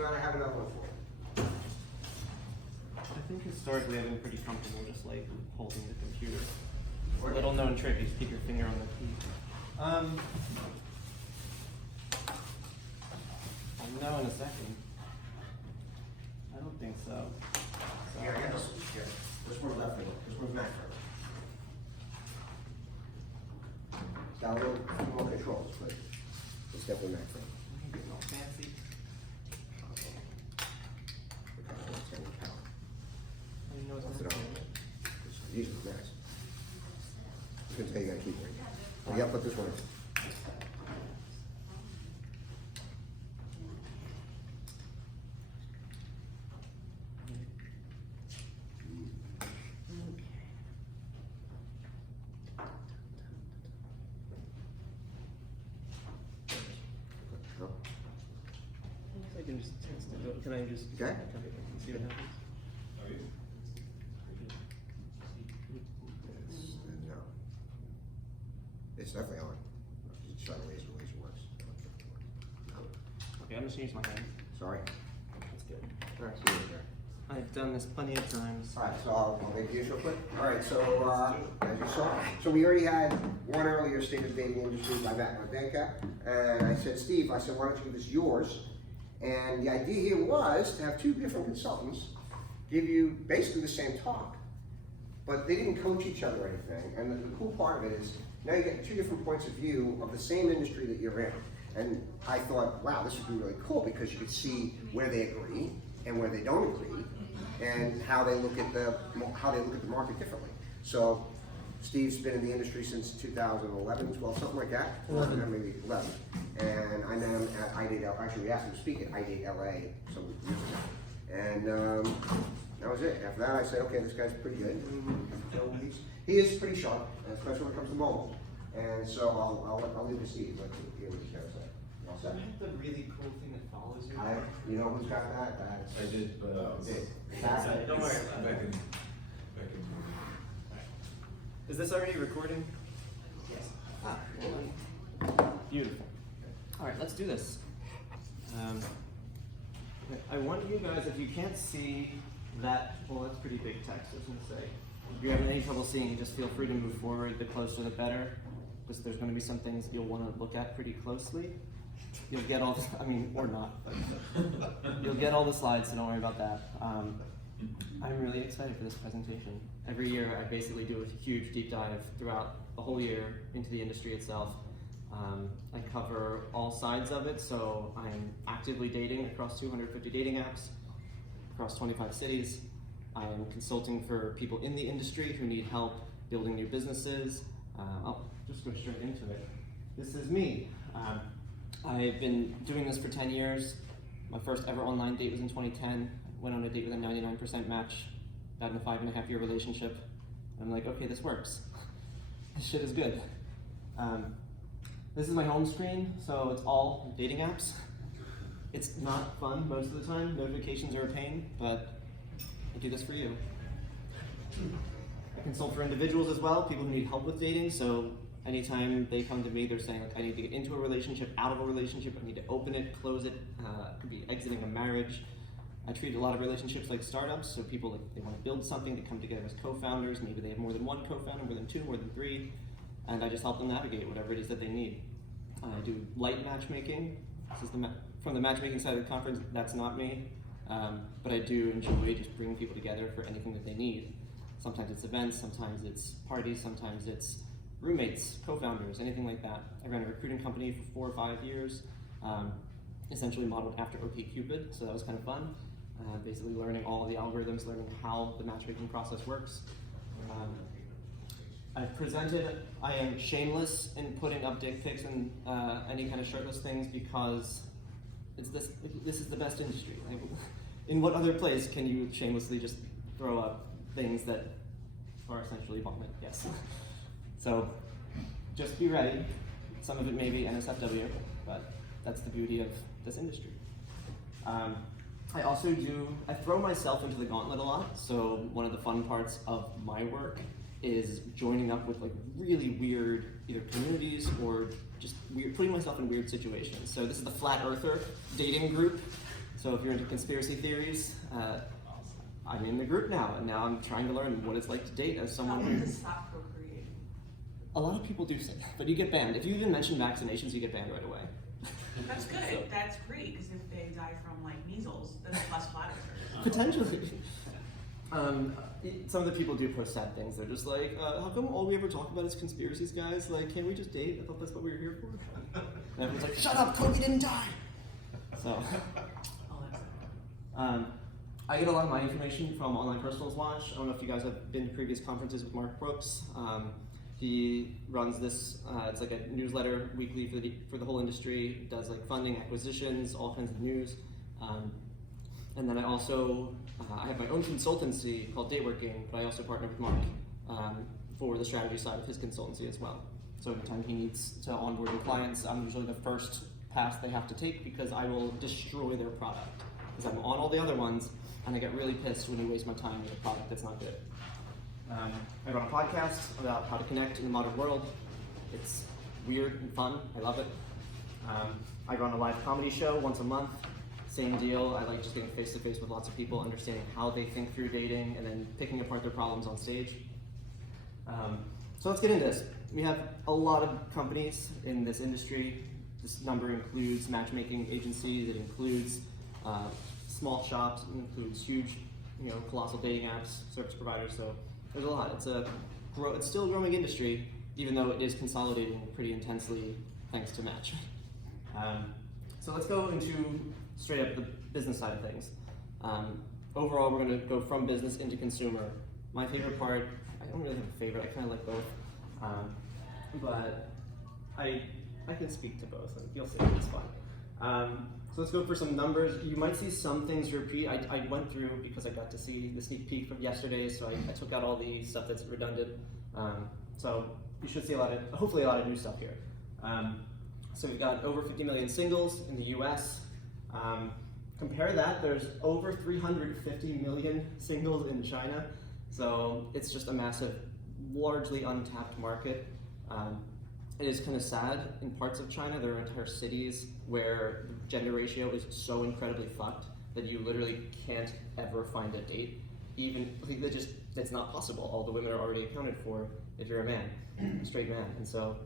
then I have another one for you. I think historically I've been pretty comfortable just like holding the computer. A little known trick is keep your finger on the key. I'll know in a second. I don't think so. Here, here. This one's left finger. This one's Mac first. It's got a little more controls, but it's definitely Mac first. I'm getting all fancy. I didn't know it was These are nice. It's gonna tell you gotta keep it. Oh, yeah, put this one in. I can just text it. Can I just Okay. see what happens? No. It's definitely on. Just try to laser works. Okay, I'm just gonna use my hand. Sorry. That's good. All right, see you there. I've done this plenty of times. All right, so I'll make these real quick. All right, so as you saw, so we already had one earlier State of the Dating Industry by Matt Dancap, and I said, Steve, I said, why don't you give this yours? And the idea here was to have two different consultants give you basically the same talk, but they didn't coach each other or anything. And the cool part of it is now you get two different points of view of the same industry that you're in. And I thought, wow, this would be really cool because you could see where they agree and where they don't agree, and how they look at the market differently. So Steve's been in the industry since 2011, 12, something like that. 11. Maybe 11. And I met him at iDate. Actually, we asked him to speak at iDate LA some years ago. And that was it. After that, I said, okay, this guy's pretty good. He is pretty sharp, especially when it comes to mobile. And so I'll leave it to Steve. Let's hear what he's got to say. All set? I have the really cool thing that follows you. You know who's got that? I did, but Don't worry about back it. in. Is this already recording? Yes. Ah, well, beautiful. All right, let's do this. I want you guys, if you can't see that, well, that's pretty big text, I was gonna say. If you're having any trouble seeing, just feel free to move forward. The closer the better, because there's gonna be some things you'll wanna look at pretty closely. You'll get all, I mean, or not, but you'll get all the slides, so don't worry about that. I'm really excited for this presentation. Every year I basically do a huge deep dive throughout the whole year into the industry itself. I cover all sides of it, so I'm actively dating across 250 dating apps, across 25 cities. I'm consulting for people in the industry who need help building new businesses. I'll just go straight into it. This is me. I've been doing this for 10 years. My first ever online date was in 2010. Went on a date with a 99% match, got in a 5.5-year relationship. I'm like, okay, this works. This shit is good. This is my home screen, so it's all dating apps. It's not fun most of the time. Notifications are a pain, but I do this for you. I consult for individuals as well, people who need help with dating. So anytime they come to me, they're saying, like, I need to get into a relationship, out of a relationship, I need to open it, close it, it could be exiting a marriage. I treat a lot of relationships like startups, so people, like, they want to build something, they come together as co-founders, maybe they have more than one co-founder, more than two, more than three, and I just help them navigate whatever it is that they need. I do light matchmaking. This is from the matchmaking side of the conference, that's not me, but I do enjoy just bringing people together for anything that they need. Sometimes it's events, sometimes it's parties, sometimes it's roommates, co-founders, anything like that. I ran a recruiting company for 4 or 5 years, essentially modeled after OkCupid, so that was kind of fun. Basically learning all of the algorithms, learning how the matchmaking process works. I've presented, I am shameless in putting up dick pics and any kind of shirtless things because this is the best industry. Like, in what other place can you shamelessly just throw up things that are essentially vomit? Yes. So just be ready. Some of it may be NSFW, but that's the beauty of this industry. I also I throw myself into the gauntlet a lot. So one of the fun parts of my work is joining up with like really weird either communities or just putting myself in weird situations. So this is the Flat Earther dating group. So if you're into conspiracy theories, I'm in the group now, and now I'm trying to learn what it's like to date as someone who... Stop procreating. A lot of people do say that, but you get banned. If you even mention vaccinations, you get banned right away. That's good. So, that's great, because if they die from like measles, then it's less bladder surgery. Potentially. Some of the people do post sad things. They're just like, how come all we ever talk about is conspiracies, guys? Like, can't we just date? I thought that's what we were here for. And everyone's like, shut up, Kobe didn't die! So, I get a lot of my information from Online Personals Watch. I don't know if you guys have been to previous conferences with Mark Brooks. He runs this, it's like a newsletter weekly for the whole industry, does like funding, acquisitions, all kinds of news. And then I also, I have my own consultancy called Dateworking, but I also partner with Mark for the strategy side of his consultancy as well. So every time he needs to onboard new clients, I'm usually the first pass they have to take because I will destroy their product. Because I'm on all the other ones, and I get really pissed when you waste my time with a product that's not good. I run a podcast about how to connect in the modern world. It's weird and fun, I love it. I run a live comedy show once a month. Same deal, I like just getting face to face with lots of people, understanding how they think through dating, and then picking apart their problems on stage. So let's get into this. We have a lot of companies in this industry. This number includes matchmaking agencies, it includes small shops, it includes huge, colossal dating apps, service providers, so there's a lot. It's still a growing industry, even though it is consolidating pretty intensely thanks to Match. So let's go into straight up the business side of things. Overall, we're going to go from business into consumer. My favorite part, I don't really have a favorite, I kind of like both, but I can speak to both, and you'll see, it's fun. So let's go for some numbers. You might see some things repeat. I went through, because I got to see the sneak peek from yesterday, so I took out all the stuff that's redundant. So you should see hopefully a lot of new stuff here. So we've got over 50 million singles in the US. Compare that, there's over 350 million singles in China. So it's just a massive, largely untapped market. It is kind of sad in parts of China. There are entire cities where the gender ratio is so incredibly fucked that you literally can't ever find a date. It's not possible. All the women are already accounted for if you're a man, a straight man. And so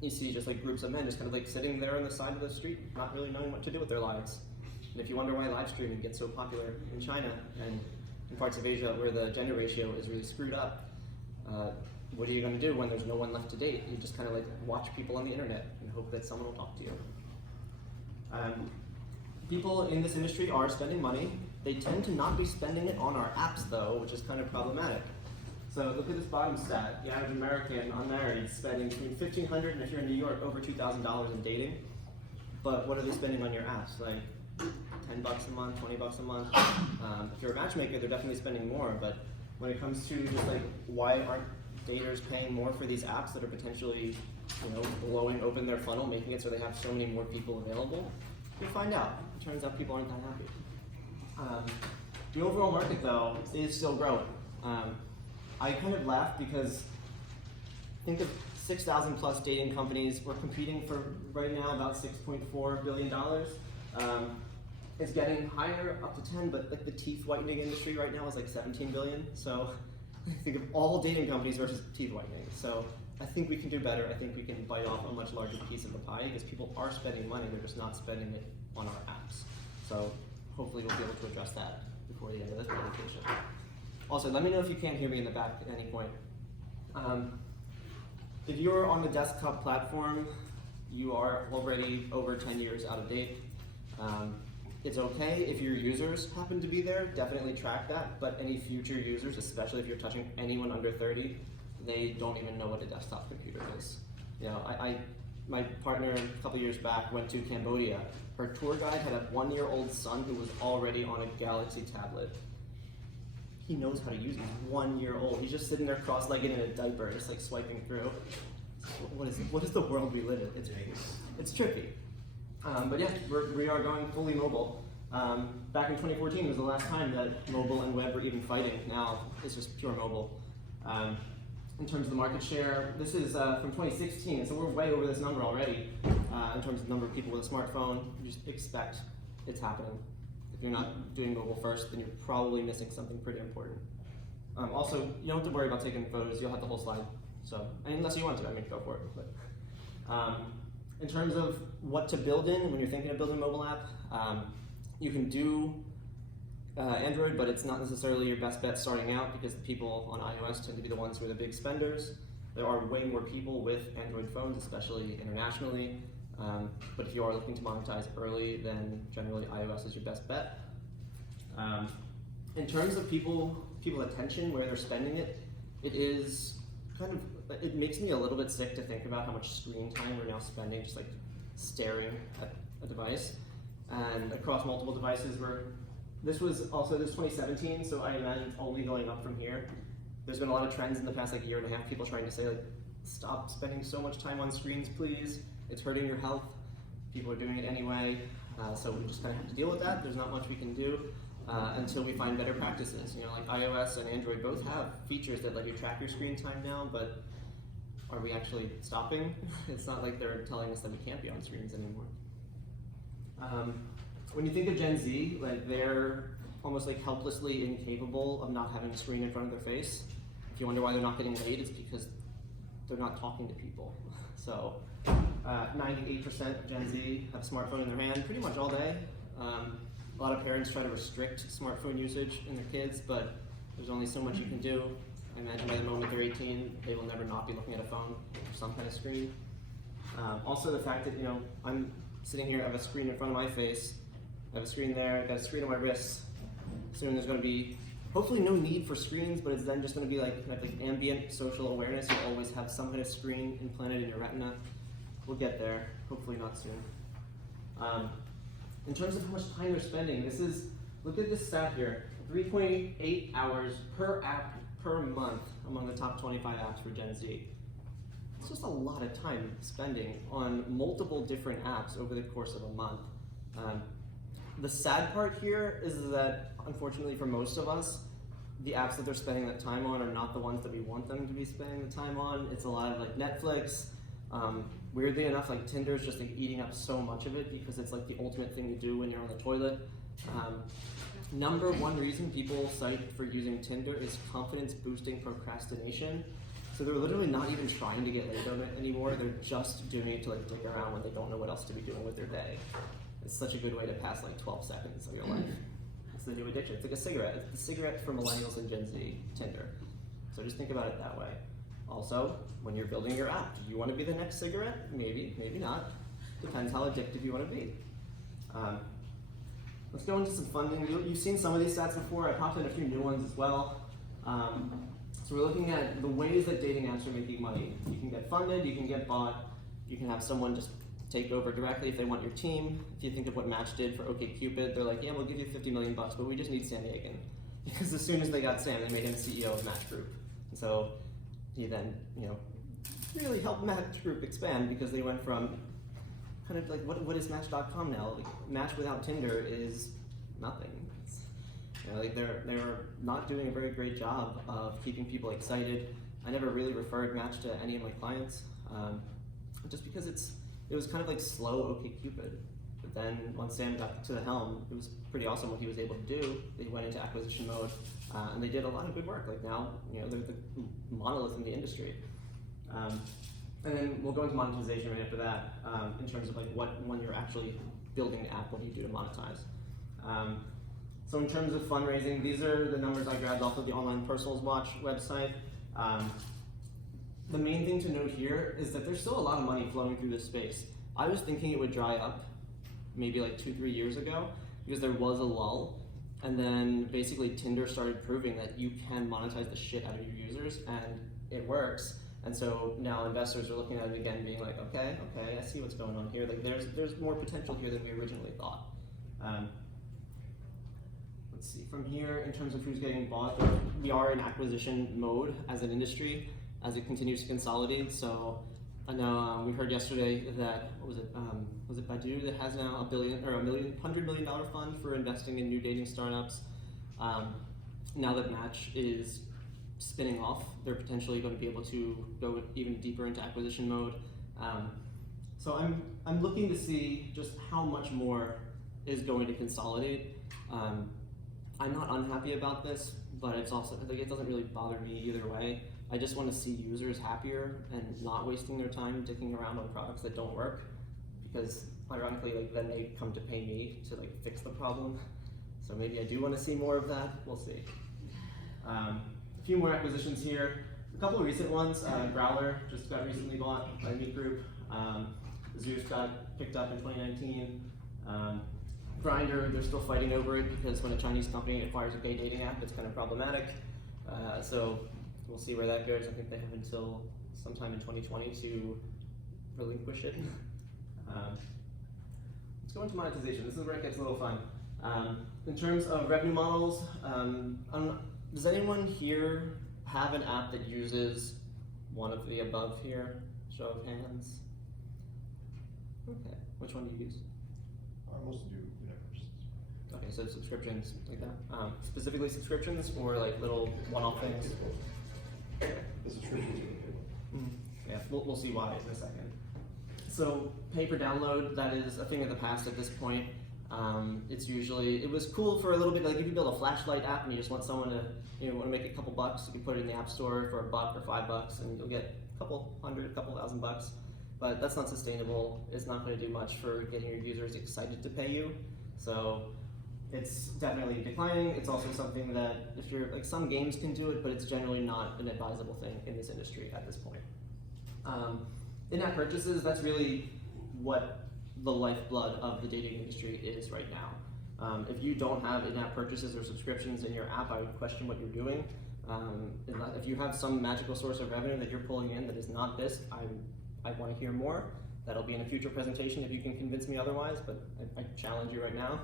you see just like groups of men just kind of like sitting there on the side of the street, not really knowing what to do with their lives. And if you wonder why live streaming gets so popular in China and in parts of Asia where the gender ratio is really screwed up, what are you going to do when there's no one left to date? You just kind of like watch people on the internet and hope that someone will talk to you. People in this industry are spending money. They tend to not be spending it on our apps though, which is kind of problematic. So look at this bottom stat. The average American unmarried is spending between $1,500 and if you're in New York, over $2,000 in dating. But what are they spending on your apps? Like 10 bucks a month, 20 bucks a month. If you're a matchmaker, they're definitely spending more. But when it comes to just like why aren't daters paying more for these apps that are potentially, blowing open their funnel, making it so they have so many more people available, you'll find out. It turns out people aren't that happy. The overall market, though, is still growing. I kind of laugh because think of 6,000 plus dating companies. We're competing for right now about $6.4 billion. It's getting higher, up to 10, but like the teeth whitening industry right now is like 17 billion. So think of all dating companies versus teeth whitening. So I think we can do better. I think we can bite off a much larger piece of the pie because people are spending money, they're just not spending it on our apps. So hopefully we'll be able to address that before the end of this presentation. Also, let me know if you can't hear me in the back at any point. If you're on the desktop platform, you are already over 10 years out of date. It's okay if your users happen to be there, definitely track that, but any future users, especially if you're touching anyone under 30, they don't even know what a desktop computer is. My partner a couple years back went to Cambodia. Her tour guide had a 1-year-old son who was already on a Galaxy tablet. He knows how to use it, he's 1 year old. He's just sitting there cross-legged in a diaper, just like swiping through. What is the world we live in? It's trippy. But yeah, we are going fully mobile. Back in 2014 was the last time that mobile and web were even fighting. Now it's just pure mobile. In terms of the market share, this is from 2016, so we're way over this number already. In terms of the number of people with a smartphone, you just expect it's happening. If you're not doing mobile first, then you're probably missing something pretty important. Also, you don't have to worry about taking photos. You'll have the whole slide. So, unless you want to, I mean, go for it. But, in terms of what to build in when you're thinking of building a mobile app, you can do Android, but it's not necessarily your best bet starting out because the people on iOS tend to be the ones who are the big spenders. There are way more people with Android phones, especially internationally. But if you are looking to monetize early, then generally iOS is your best bet. In terms of people's attention, where they're spending it, it makes me a little bit sick to think about how much screen time we're now spending just like staring at a device. And across multiple devices, this was 2017, so I imagine it's only going up from here. There's been a lot of trends in the past like year and a half, people trying to say like, stop spending so much time on screens, please. It's hurting your health. People are doing it anyway, so we just kind of have to deal with that. There's not much we can do until we find better practices. You know, like iOS and Android both have features that let you track your screen time now, but are we actually stopping? It's not like they're telling us that we can't be on screens anymore. When you think of Gen Z, like they're almost like helplessly incapable of not having a screen in front of their face. If you wonder why they're not getting laid, it's because they're not talking to people. So 98% of Gen Z have a smartphone in their hand pretty much all day. A lot of parents try to restrict smartphone usage in their kids, but there's only so much you can do. I imagine by the moment they're 18, they will never not be looking at a phone or some kind of screen. Also the fact that, you know, I'm sitting here, I have a screen in front of my face, I have a screen there, I've got a screen on my wrists. Soon there's going to be hopefully no need for screens, but it's then just going to be like ambient social awareness. You'll always have some kind of screen implanted in your retina. We'll get there, hopefully not soon. In terms of how much time they're spending, look at this stat here, 3.8 hours per app per month among the top 25 apps for Gen Z. It's just a lot of time spending on multiple different apps over the course of a month. The sad part here is that, unfortunately for most of us, the apps that they're spending that time on are not the ones that we want them to be spending the time on. It's a lot of like Netflix. Weirdly enough, like Tinder is just like eating up so much of it because it's like the ultimate thing to do when you're on the toilet. Number one reason people cite for using Tinder is confidence boosting procrastination. So they're literally not even trying to get laid on it anymore. They're just doing it to like dick around when they don't know what else to be doing with their day. It's such a good way to pass like 12 seconds of your life. It's the new addiction. It's like a cigarette. It's the cigarette for millennials and Gen Z, Tinder. So just think about it that way. Also, when you're building your app, do you want to be the next cigarette? Maybe, maybe not. Depends how addictive you want to be. Let's go into some funding. You've seen some of these stats before. I popped in a few new ones as well. So we're looking at the ways that dating apps are making money. You can get funded, you can get bought, you can have someone just take over directly if they want your team. If you think of what Match did for OkCupid, they're like, yeah, we'll give you $50 million, but we just need Sam Egan. Because as soon as they got Sam, they made him CEO of Match Group. And so he then, you know, really helped Match Group expand because they went from kind of like, what is Match.com now? Like, Match without Tinder is nothing. You know, like they're not doing a very great job of keeping people excited. I never really referred Match to any of my clients, just because it was kind of like slow OkCupid. But then once Sam got to the helm, it was pretty awesome what he was able to do. They went into acquisition mode, and they did a lot of good work. Like now, you know, they're the monolith in the industry. And then we'll go into monetization right after that, in terms of like when you're actually building the app, what do you do to monetize? So in terms of fundraising, these are the numbers I grabbed off of the Online Personals Watch website. The main thing to note here is that there's still a lot of money flowing through this space. I was thinking it would dry up maybe like 2-3 years ago because there was a lull, and then basically Tinder started proving that you can monetize the shit out of your users and it works. And so now investors are looking at it again being like, okay, I see what's going on here. Like there's more potential here than we originally thought. Let's see, from here, in terms of who's getting bought, we are in acquisition mode as an industry as it continues to consolidate. So I know we heard yesterday that, was it Baidu that has now $100 million fund for investing in new dating startups. Now that Match is spinning off, they're potentially going to be able to go even deeper into acquisition mode. So I'm looking to see just how much more is going to consolidate. I'm not unhappy about this, but it's also like it doesn't really bother me either way. I just want to see users happier and not wasting their time dicking around on products that don't work, because ironically, like then they come to pay me to like fix the problem. So maybe I do want to see more of that. We'll see. A few more acquisitions here. A couple of recent ones. Growler just got recently bought by Meat Group. Zeus got picked up in 2019. Grindr, they're still fighting over it because when a Chinese company acquires a gay dating app, it's kind of problematic. So we'll see where that goes. I think they have until sometime in 2020 to relinquish it. Let's go into monetization. This is where it gets a little fun. In terms of revenue models, does anyone here have an app that uses one of the above here? Show of hands. Okay, which one do you use? Most do in-app purchases. Okay, so subscriptions like that. Specifically subscriptions or like little one-off things? The subscriptions are good. Yeah, we'll see why in a second. So pay per download, that is a thing of the past at this point. It's usually, it was cool for a little bit, like you could build a flashlight app and you just want someone to, want to make a couple bucks, you can put it in the app store for $1 or $5 and you'll get a couple thousand bucks. But that's not sustainable. It's not going to do much for getting your users excited to pay you. So it's definitely declining. It's also something that if you're, like some games can do it, but it's generally not an advisable thing in this industry at this point. In-app purchases, that's really what the lifeblood of the dating industry is right now. If you don't have in-app purchases or subscriptions in your app, I would question what you're doing. If you have some magical source of revenue that you're pulling in that is not this, I want to hear more. That'll be in a future presentation if you can convince me otherwise, but I challenge you right now.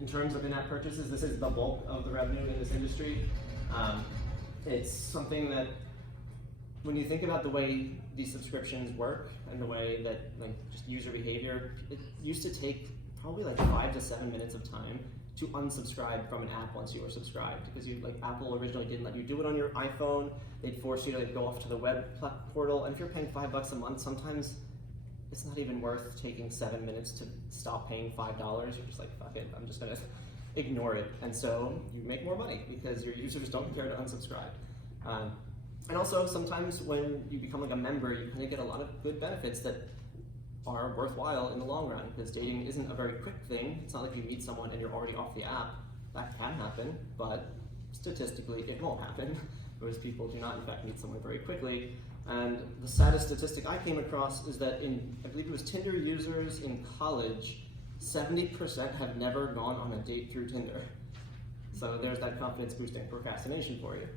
In terms of in-app purchases, this is the bulk of the revenue in this industry. It's something that, when you think about the way these subscriptions work and the way that like just user behavior, it used to take probably like 5 to 7 minutes of time to unsubscribe from an app once you were subscribed, because Apple originally didn't let you do it on your iPhone. They'd force you to go off to the web portal, and if you're paying $5 a month, sometimes it's not even worth taking 7 minutes to stop paying $5. You're just like, fuck it, I'm just gonna ignore it. And so you make more money because your users don't care to unsubscribe. And also sometimes when you become like a member, you kind of get a lot of good benefits that are worthwhile in the long run, because dating isn't a very quick thing. It's not like you meet someone and you're already off the app. That can happen, but statistically it won't happen. Most people do not in fact meet someone very quickly. And the saddest statistic I came across is that I believe it was Tinder users in college, 70% have never gone on a date through Tinder. So there's that confidence boosting procrastination for you.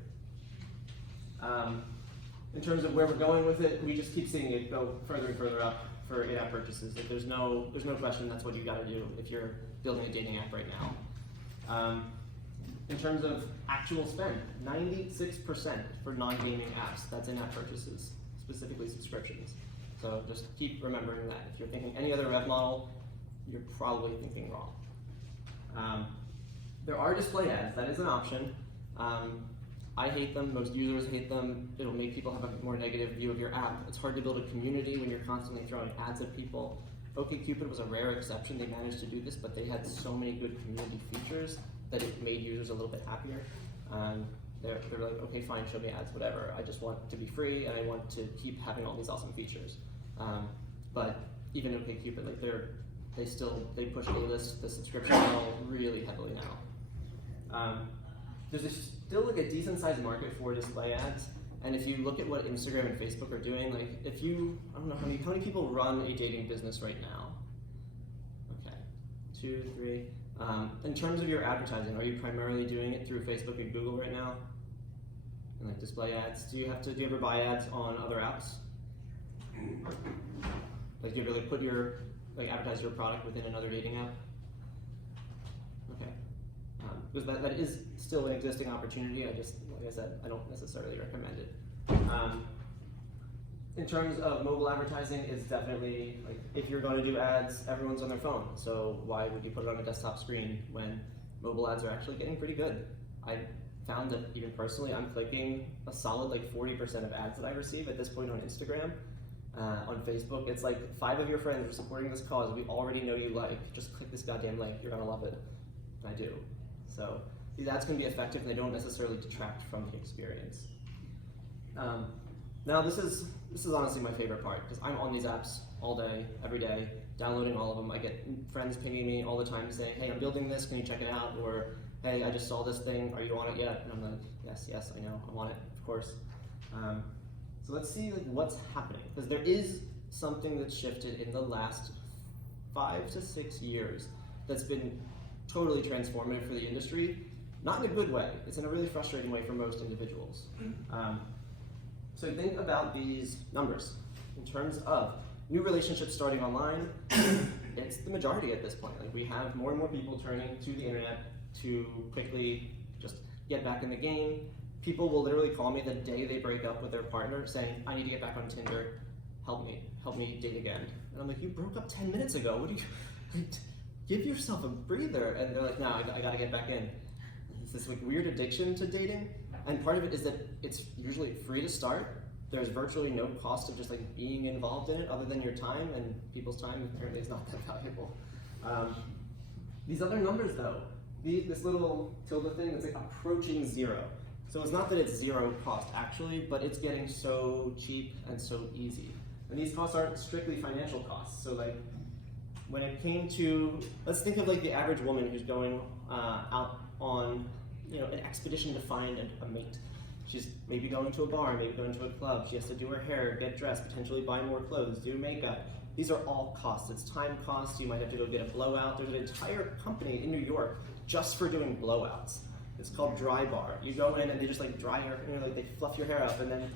In terms of where we're going with it, we just keep seeing it go further and further up for in-app purchases. Like there's no question that's what you got to do if you're building a dating app right now. In terms of actual spend, 96% for non-gaming apps, that's in-app purchases, specifically subscriptions. So just keep remembering that. If you're thinking any other rev model, you're probably thinking wrong. There are display ads, that is an option. I hate them, most users hate them. It'll make people have a more negative view of your app. It's hard to build a community when you're constantly throwing ads at people. OkCupid was a rare exception. They managed to do this, but they had so many good community features that it made users a little bit happier. They're like, okay, fine, show me ads, whatever. I just want it to be free, and I want to keep having all these awesome features. But even OkCupid, like they push A-list, the subscription model, really heavily now. There's still like a decent sized market for display ads, and if you look at what Instagram and Facebook are doing, like I don't know how many people run a dating business right now? Okay, 2, 3. In terms of your advertising, are you primarily doing it through Facebook and Google right now? And like display ads, do you ever buy ads on other apps? Like do you ever like advertise your product within another dating app? Okay. Because that is still an existing opportunity. Like I said, I don't necessarily recommend it. In terms of mobile advertising, it's definitely, like, if you're going to do ads, everyone's on their phone. So why would you put it on a desktop screen when mobile ads are actually getting pretty good? I found that even personally, I'm clicking a solid like 40% of ads that I receive at this point on Instagram. on Facebook. It's like 5 of your friends are supporting this cause we already know you like. Just click this goddamn link, you're gonna love it. And I do. So these ads can be effective and they don't necessarily detract from the experience. Now this is honestly my favorite part because I'm on these apps all day, every day, downloading all of them. I get friends pinging me all the time saying, hey, I'm building this, can you check it out? Or, hey, I just saw this thing, are you on it yet? And I'm like, yes, I know, I'm on it, of course. So let's see like what's happening, because there is something that's shifted in the last 5 to 6 years that's been totally transformative for the industry. Not in a good way, it's in a really frustrating way for most individuals. So think about these numbers. In terms of new relationships starting online, it's the majority at this point. Like we have more and more people turning to the internet to quickly just get back in the game. People will literally call me the day they break up with their partner saying, I need to get back on Tinder, help me date again. And I'm like, you broke up 10 minutes ago, what do you, give yourself a breather. And they're like, no, I gotta get back in. It's this like weird addiction to dating. And part of it is that it's usually free to start. There's virtually no cost of just like being involved in it other than your time, and people's time apparently is not that valuable. These other numbers though, this little tilde thing that's like approaching 0. So it's not that it's 0 cost actually, but it's getting so cheap and so easy. And these costs aren't strictly financial costs. So like when it came to, let's think of like the average woman who's going out on an expedition to find a mate. She's maybe going to a bar, maybe going to a club. She has to do her hair, get dressed, potentially buy more clothes, do makeup. These are all costs. It's time costs. You might have to go get a blowout. There's an entire company in New York just for doing blowouts. It's called Dry Bar. You go in and they just like dry your, like they fluff your hair up, and then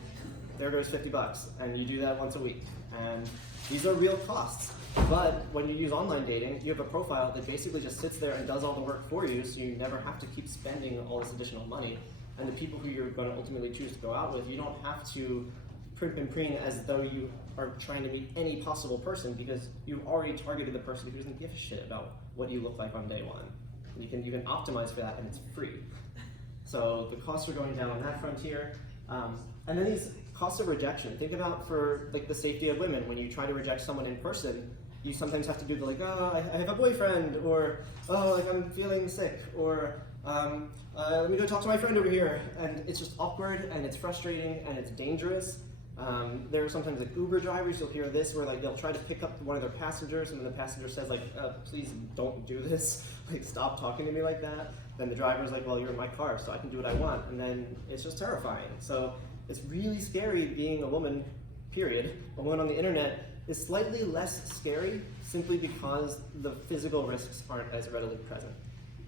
there goes $50, and you do that once a week. And these are real costs. But when you use online dating, you have a profile that basically just sits there and does all the work for you, so you never have to keep spending all this additional money. And the people who you're going to ultimately choose to go out with, you don't have to primp and preen as though you are trying to meet any possible person, because you've already targeted the person who doesn't give a shit about what you look like on day one. And you can optimize for that, and it's free. So the costs are going down on that frontier. And then these costs of rejection. Think about for like the safety of women. When you try to reject someone in person, you sometimes have to do the like, oh, I have a boyfriend, or oh, like I'm feeling sick, or let me go talk to my friend over here. And it's just awkward, and it's frustrating, and it's dangerous. There are sometimes like Uber drivers, you'll hear this, where like they'll try to pick up one of their passengers, and when the passenger says like, please don't do this, like stop talking to me like that, then the driver's like, well, you're in my car, so I can do what I want, and then it's just terrifying. So it's really scary being a woman, period. A woman on the internet is slightly less scary simply because the physical risks aren't as readily present.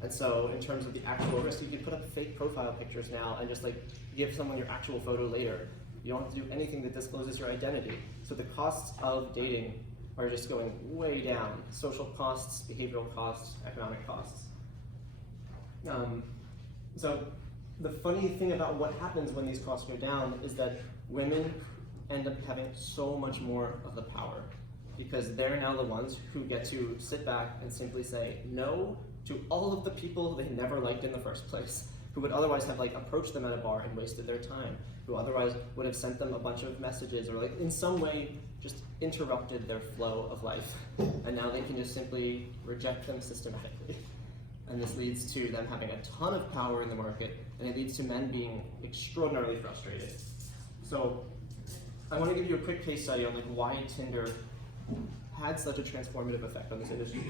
And so in terms of the actual risk, you can put up fake profile pictures now and just like give someone your actual photo later. You don't have to do anything that discloses your identity. So the costs of dating are just going way down. Social costs, behavioral costs, economic costs. So the funny thing about what happens when these costs go down is that women end up having so much more of the power, because they're now the ones who get to sit back and simply say no to all of the people they never liked in the first place, who would otherwise have like approached them at a bar and wasted their time, who otherwise would have sent them a bunch of messages or like in some way just interrupted their flow of life. And now they can just simply reject them systematically. And this leads to them having a ton of power in the market, and it leads to men being extraordinarily frustrated. So I want to give you a quick case study on like why Tinder had such a transformative effect on this industry.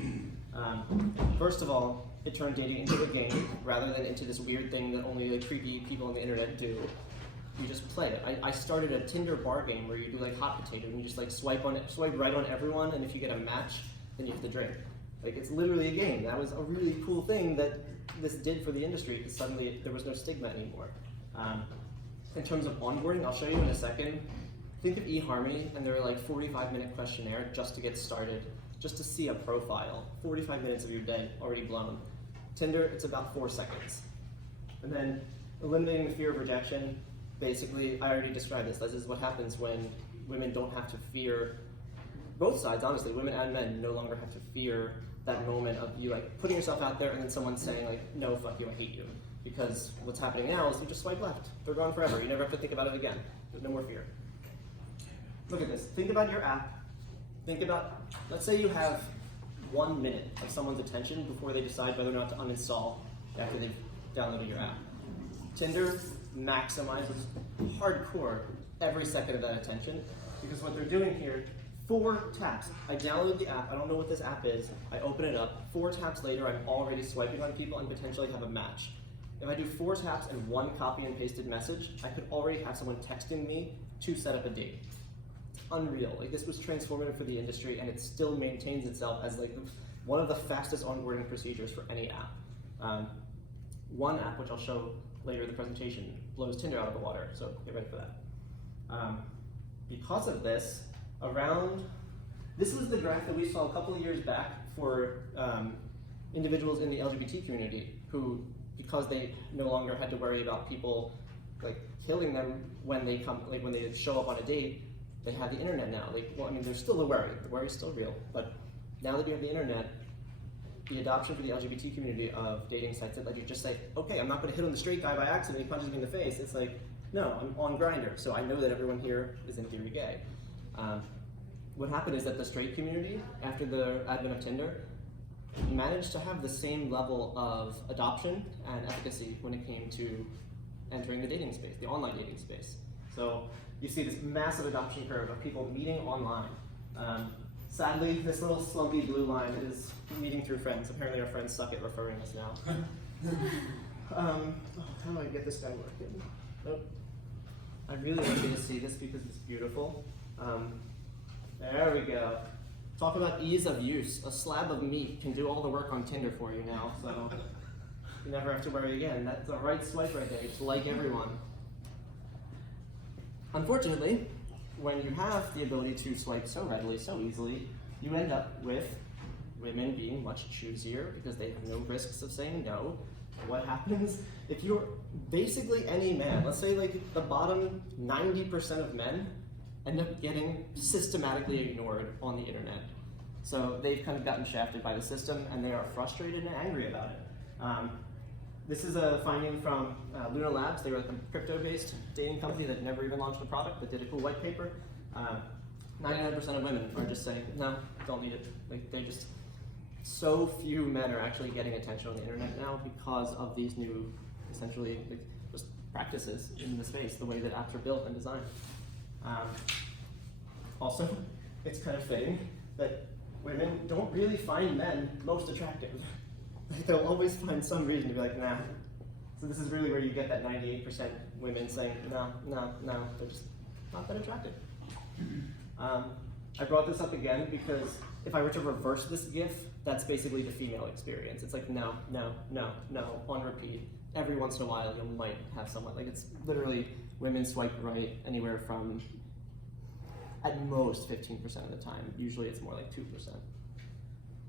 First of all, it turned dating into a game rather than into this weird thing that only like creepy people on the internet do. You just play it. I started a Tinder bar game where you do like hot potato, and you just like swipe right on everyone, and if you get a match, then you have to drink. Like it's literally a game. That was a really cool thing that this did for the industry, because suddenly there was no stigma anymore. In terms of onboarding, I'll show you in a second. Think of eHarmony and their like 45-minute questionnaire just to get started, just to see a profile. 45 minutes of your day already blown. Tinder, it's about 4 seconds. And then eliminating the fear of rejection. Basically, I already described this. This is what happens when women don't have to fear, both sides, honestly, women and men no longer have to fear that moment of you like putting yourself out there and then someone saying like, no, fuck you, I hate you. Because what's happening now is you just swipe left. They're gone forever. You never have to think about it again. There's no more fear. look at this. Think about your app. Think about, let's say you have 1 minute of someone's attention before they decide whether or not to uninstall after they've downloaded your app. Tinder maximizes hardcore every second of that attention because what they're doing here, 4 taps. I download the app, I don't know what this app is, I open it up, 4 taps later I'm already swiping on people and potentially have a match. If I do 4 taps and 1 copy and pasted message, I could already have someone texting me to set up a date. It's unreal. Like, this was transformative for the industry and it still maintains itself as like one of the fastest onboarding procedures for any app. One app, which I'll show later in the presentation, blows Tinder out of the water, so get ready for that. Because of this, this was the graph that we saw a couple of years back for individuals in the LGBT community who, because they no longer had to worry about people like killing them when they show up on a date, they have the internet now. Well, I mean, there's still the worry's still real, but now that you have the internet, the adoption for the LGBT community of dating sites that let you just say, okay, I'm not going to hit on the straight guy by accident, he punches me in the face. It's like, no, I'm on Grindr, so I know that everyone here is in theory gay. What happened is that the straight community, after the advent of Tinder, managed to have the same level of adoption and efficacy when it came to entering the dating space, the online dating space. So you see this massive adoption curve of people meeting online. Sadly, this little slumpy blue line is meeting through friends. Apparently our friends suck at referring us now. How do I get this guy working? Oh. I really want you to see this because it's beautiful. There we go. Talk about ease of use. A slab of meat can do all the work on Tinder for you now, so you never have to worry again. That's a right swipe right there. It's like everyone. Unfortunately, when you have the ability to swipe so readily, so easily, you end up with women being much choosier because they have no risks of saying no. What happens if you're basically any man, let's say like the bottom 90% of men end up getting systematically ignored on the internet. So they've kind of gotten shafted by the system and they are frustrated and angry about it. This is a finding from Luna Labs. They were a crypto-based dating company that never even launched a product but did a cool white paper. 99% of women are just saying, no, don't need it. Like, they're just, so few men are actually getting attention on the internet now because of these new, essentially, like, just practices in the space, the way that apps are built and designed. Also, it's kind of fitting that women don't really find men most attractive. They'll always find some reason to be like, nah. So this is really where you get that 98% women saying, no, no, no, they're just not that attractive. I brought this up again because if I were to reverse this GIF, that's basically the female experience. It's like, no, no, no, no, on repeat. Every once in a while, you might have someone, like, it's literally women swipe right anywhere from, at most, 15% of the time. Usually it's more like 2%.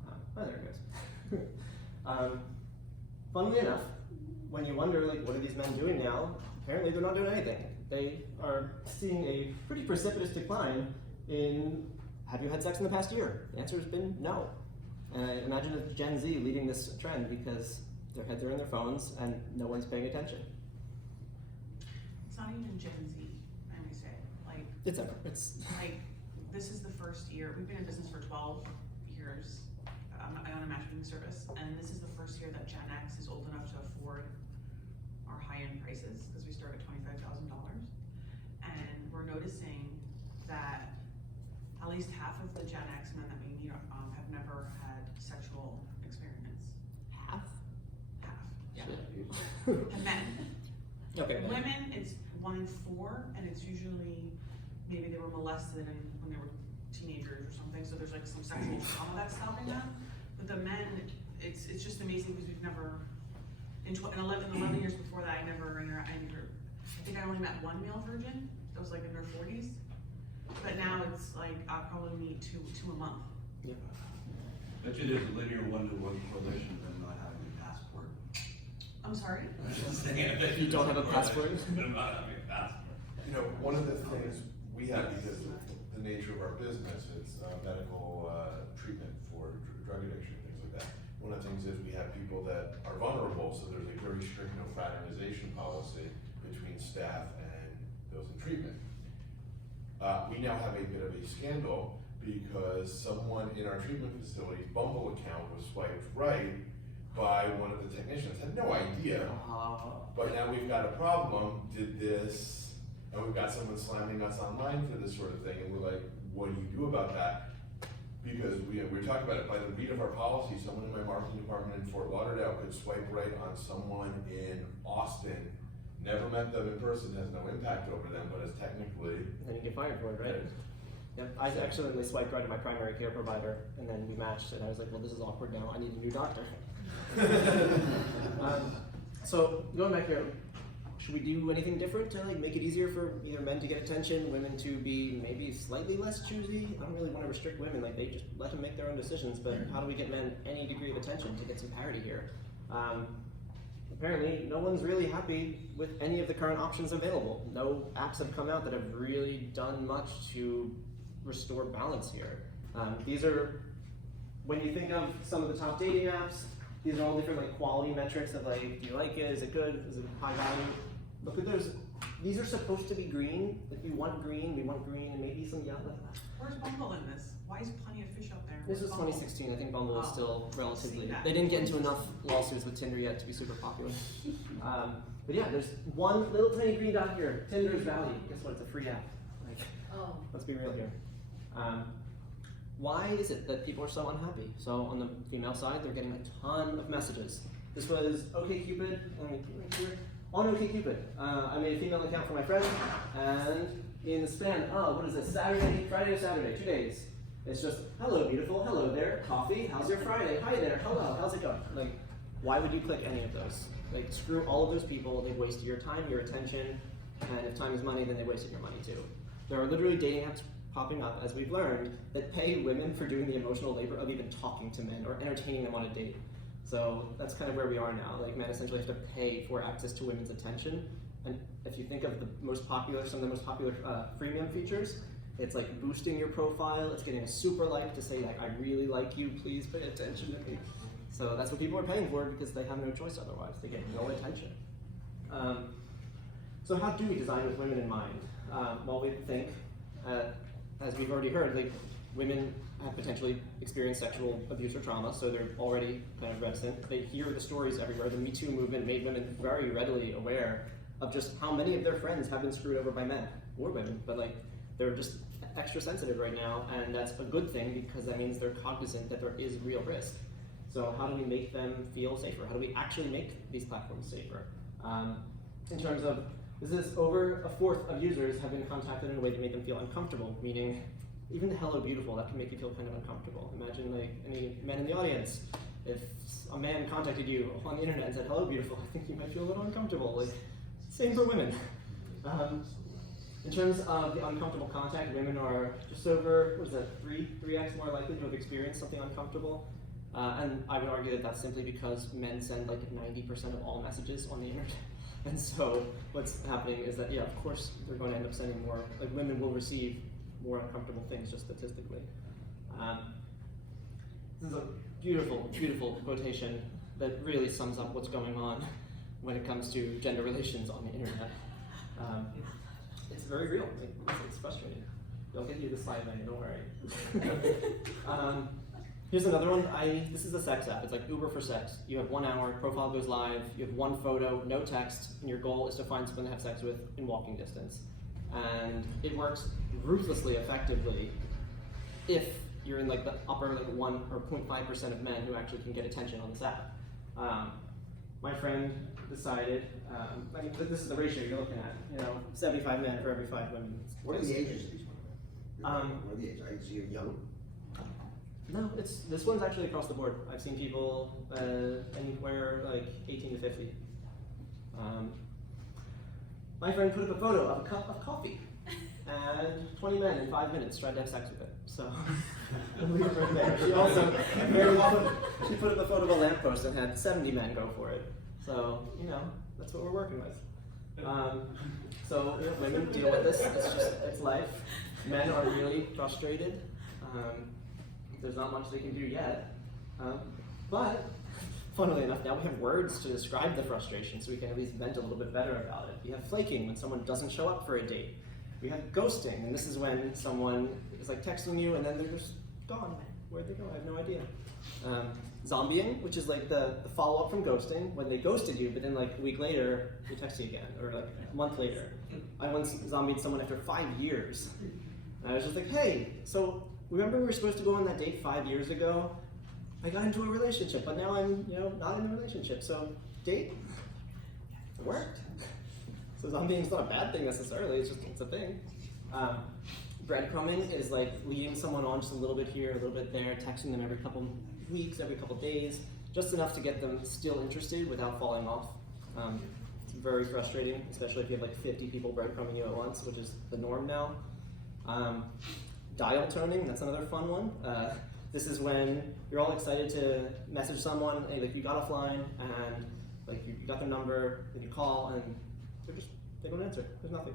Oh, there it goes. Funnily enough, when you wonder, like, what are these men doing now? Apparently they're not doing anything. They are seeing a pretty precipitous decline in, have you had sex in the past year? The answer has been no. And I imagine it's Gen Z leading this trend because their heads are in their phones and no one's paying attention. It's not even Gen Z, I may say. Like, It's like, this is the first year, we've been in business for 12 years. I own a matchmaking service, and this is the first year that Gen X is old enough to afford our high-end prices, because we start at $25,000. And we're noticing that at least half of the Gen X men that we meet have never had sexual experience. half. Yeah. Shit. And men. Okay. Women, it's 1 in 4, and it's usually maybe they were molested when they were teenagers or something, so there's like some sexual trauma that's stopping them. But the men, it's just amazing because we've never, in 11 years before that, I think I only met 1 male virgin that was like in their 40s. But now it's like, I'll probably meet two a month. Yeah. Bet you there's a linear 1-to-1 correlation with them not having a passport. I'm sorry? You don't have a passport? Them not having a passport. You know, one of the things we have, because of the nature of our business, it's medical treatment for drug addiction, things like that. One of the things is we have people that are vulnerable, so there's a very strict no fraternization policy between staff and those in treatment. we now have a bit of a scandal because someone in our treatment facility's Bumble account was swiped right by one of the technicians. Had no idea, but now we've got a problem, did this, and we've got someone slamming us online for this sort of thing, and we're like, what do you do about that? Because we were talking about it, by the read of our policy, someone in my marketing department in Fort Lauderdale could swipe right on someone in Austin, never met them in person, has no impact over them, but is technically. And then you get fired for it, right? Yep. I accidentally swiped right to my primary care provider, and then we matched, and I was like, well, this is awkward now, I need a new doctor. So going back here, should we do anything different to like make it easier for either men to get attention, women to be maybe slightly less choosy? I don't really want to restrict women, like they just let them make their own decisions, but how do we get men any degree of attention to get some parity here? Apparently, no one's really happy with any of the current options available. No apps have come out that have really done much to restore balance here. These are, when you think of some of the top dating apps, these are all different like quality metrics of like, do you like it, is it good, is it high value? Look at those, these are supposed to be green. If you want green, we want green, and maybe some yellow. Where's Bumble in this? Why is Plenty of Fish up there? This was Bumble? 2016, I think Bumble is still relatively, that. they didn't get into enough lawsuits with Tinder yet to be super popular. But yeah, there's one little tiny green dot here, Tinder's value. Guess what, it's a free app. Like, let's be real here. Why is it that people are so unhappy? So on the female side, they're getting a ton of messages. This was OkCupid, on OkCupid. I made a female account for my friend, and in the span, what is this, Friday to Saturday, 2 days. It's just, hello beautiful, hello there, coffee, how's your Friday, hi there, hello, how's it going? Like, why would you click any of those? Like, screw all of those people, they've wasted your time, your attention, and if time is money, then they wasted your money too. There are literally dating apps popping up, as we've learned, that pay women for doing the emotional labor of even talking to men or entertaining them on a date. So that's kind of where we are now. Like, men essentially have to pay for access to women's attention. And if you think of the most popular, some of the most popular freemium features, it's like boosting your profile, it's getting a super like to say like, I really like you, please pay attention to me. So that's what people are paying for because they have no choice otherwise. They get no attention. So how do we design with women in mind? Well, we think, as we've already heard, like women have potentially experienced sexual abuse or trauma, so they're already kind of reticent. They hear the stories everywhere. The Me Too movement made women very readily aware of just how many of their friends have been screwed over by men or women, but like they're just extra sensitive right now, and that's a good thing because that means they're cognizant that there is real risk. So how do we make them feel safer? How do we actually make these platforms safer? In terms of, this is over a fourth of users have been contacted in a way that made them feel uncomfortable, meaning even the hello beautiful, that can make you feel kind of uncomfortable. Imagine like any men in the audience, if a man contacted you on the internet and said hello beautiful, I think you might feel a little uncomfortable. Like, same for women. In terms of the uncomfortable contact, women are just over, what is that, 3x more likely to have experienced something uncomfortable. And I would argue that that's simply because men send like 90% of all messages on the internet. And so what's happening is that, yeah, of course, they're going to end up sending more, like women will receive more uncomfortable things just statistically. This is a beautiful, beautiful quotation that really sums up what's going on when it comes to gender relations on the internet. It's very real, it's frustrating. They'll get you the slide later, don't worry. Here's another one. This is a sex app. It's like Uber for sex. You have 1 hour, profile goes live, you have one photo, no text, and your goal is to find someone to have sex with in walking distance. And it works ruthlessly effectively if you're in like the upper like 1 or 0.5% of men who actually can get attention on this app. My friend decided, I mean, this is the ratio you're looking at, 75 men for every 5 women. What are the ages of these women? What are the ages? I see you're young. No, this one's actually across the board. I've seen people anywhere like 18 to 50. My friend put up a photo of a cup of coffee, and 20 men in 5 minutes tried to have sex with it. So we were right there. She also she put up a photo of a lamppost and had 70 men go for it. So that's what we're working with. So women deal with this. It's life. Men are really frustrated. There's not much they can do yet. But, funnily enough, now we have words to describe the frustration so we can at least vent a little bit better about it. You have flaking when someone doesn't show up for a date. We have ghosting, and this is when someone is like texting you and then they're just gone. Where'd they go? I have no idea. Zombieing, which is like the follow-up from ghosting, when they ghosted you, but then like a week later, they text you again, or like a month later. I once zombied someone after 5 years. And I was just like, hey, so remember we were supposed to go on that date 5 years ago? I got into a relationship, but now I'm, not in a relationship, so date? It worked. So zombieing's not a bad thing necessarily, it's a thing. Breadcrumbing is like leading someone on just a little bit here, a little bit there, texting them every couple weeks, every couple days, just enough to get them still interested without falling off. It's very frustrating, especially if you have like 50 people breadcrumbing you at once, which is the norm now. Dial toning, that's another fun one. This is when you're all excited to message someone, hey, like you got offline, and like you got their number, then you call, and they don't answer. There's nothing.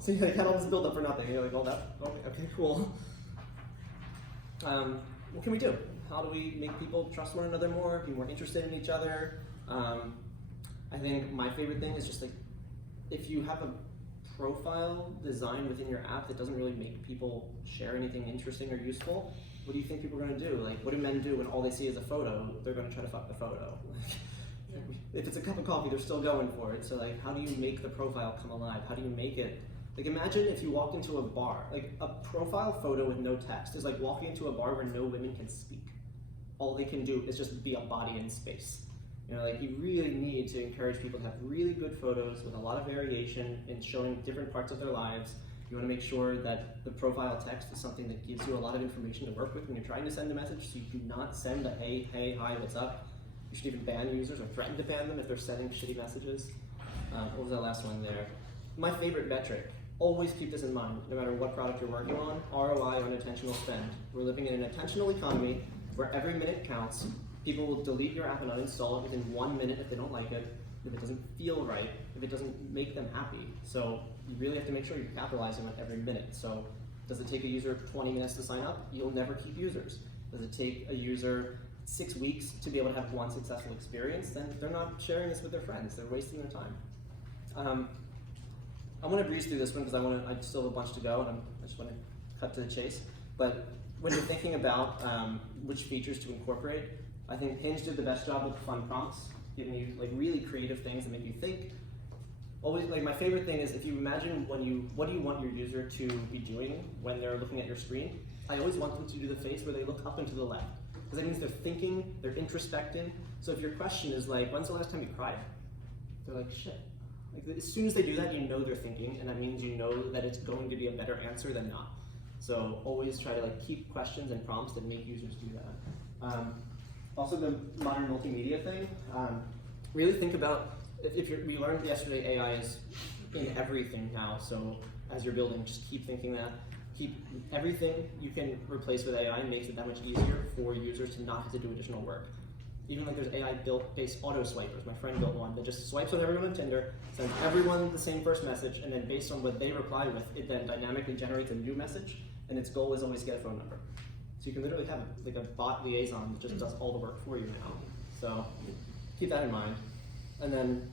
So you had all this build up for nothing. You're like, okay, cool. What can we do? How do we make people trust one another more, be more interested in each other? I think my favorite thing is just like, if you have a profile design within your app that doesn't really make people share anything interesting or useful, what do you think people are going to do? Like, what do men do when all they see is a photo? They're going to try to fuck the photo. If it's a cup of coffee, they're still going for it. So like, how do you make the profile come alive? How do you make it, like imagine if you walked into a bar, like a profile photo with no text is like walking into a bar where no women can speak. All they can do is just be a body in space. Like you really need to encourage people to have really good photos with a lot of variation in showing different parts of their lives. You want to make sure that the profile text is something that gives you a lot of information to work with when you're trying to send a message, so you do not send a hey, hi, what's up. You should even ban users or threaten to ban them if they're sending shitty messages. What was that last one there? My favorite metric, always keep this in mind, no matter what product you're working on, ROI on attentional spend. We're living in an attentional economy where every minute counts. People will delete your app and uninstall it within 1 minute if they don't like it, if it doesn't feel right, if it doesn't make them happy. So you really have to make sure you're capitalizing on every minute. So does it take a user 20 minutes to sign up? You'll never keep users. Does it take a user 6 weeks to be able to have one successful experience? Then they're not sharing this with their friends. They're wasting their time. I want to breeze through this one because I still have a bunch to go, and I just want to cut to the chase. But when you're thinking about which features to incorporate, I think Hinge did the best job with fun prompts, giving you like really creative things that make you think. Always, like my favorite thing is if you imagine what do you want your user to be doing when they're looking at your screen? I always want them to do the face where they look up and to the left, because that means they're thinking, they're introspecting. So if your question is like, when's the last time you cried? They're like, shit. Like, as soon as they do that, you know they're thinking, and that means you know that it's going to be a better answer than not. So always try to like keep questions and prompts that make users do that. Also the modern multimedia thing, really think about, we learned yesterday AI is in everything now, so as you're building, just keep thinking that. Keep everything you can replace with AI makes it that much easier for users to not have to do additional work. Even like there's AI-based auto swipers. My friend built one that just swipes on everyone on Tinder, sends everyone the same first message, and then based on what they reply with, it then dynamically generates a new message, and its goal is always get a phone number. So you can literally have like a bot liaison that just does all the work for you now. So keep that in mind. And then,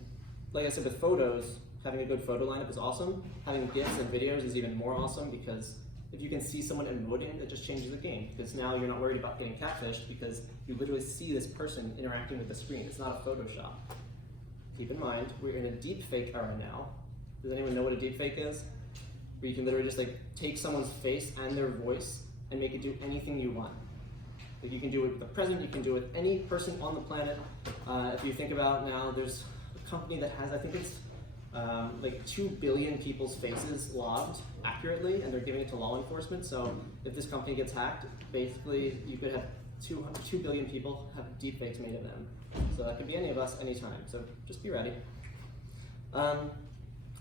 like I said, with photos, having a good photo lineup is awesome. Having GIFs and videos is even more awesome, because if you can see someone emoting, that just changes the game. Because now you're not worried about getting catfished because you literally see this person interacting with the screen. It's not a Photoshop. Keep in mind, we're in a deepfake era now. Does anyone know what a deepfake is? Where you can literally just like take someone's face and their voice and make it do anything you want. Like you can do it with the president, you can do it with any person on the planet. If you think about now, there's a company that has, I think it's like 2 billion people's faces logged accurately, and they're giving it to law enforcement. So if this company gets hacked, basically you could have 2 billion people have deepfakes made of them. So that could be any of us, anytime. So just be ready.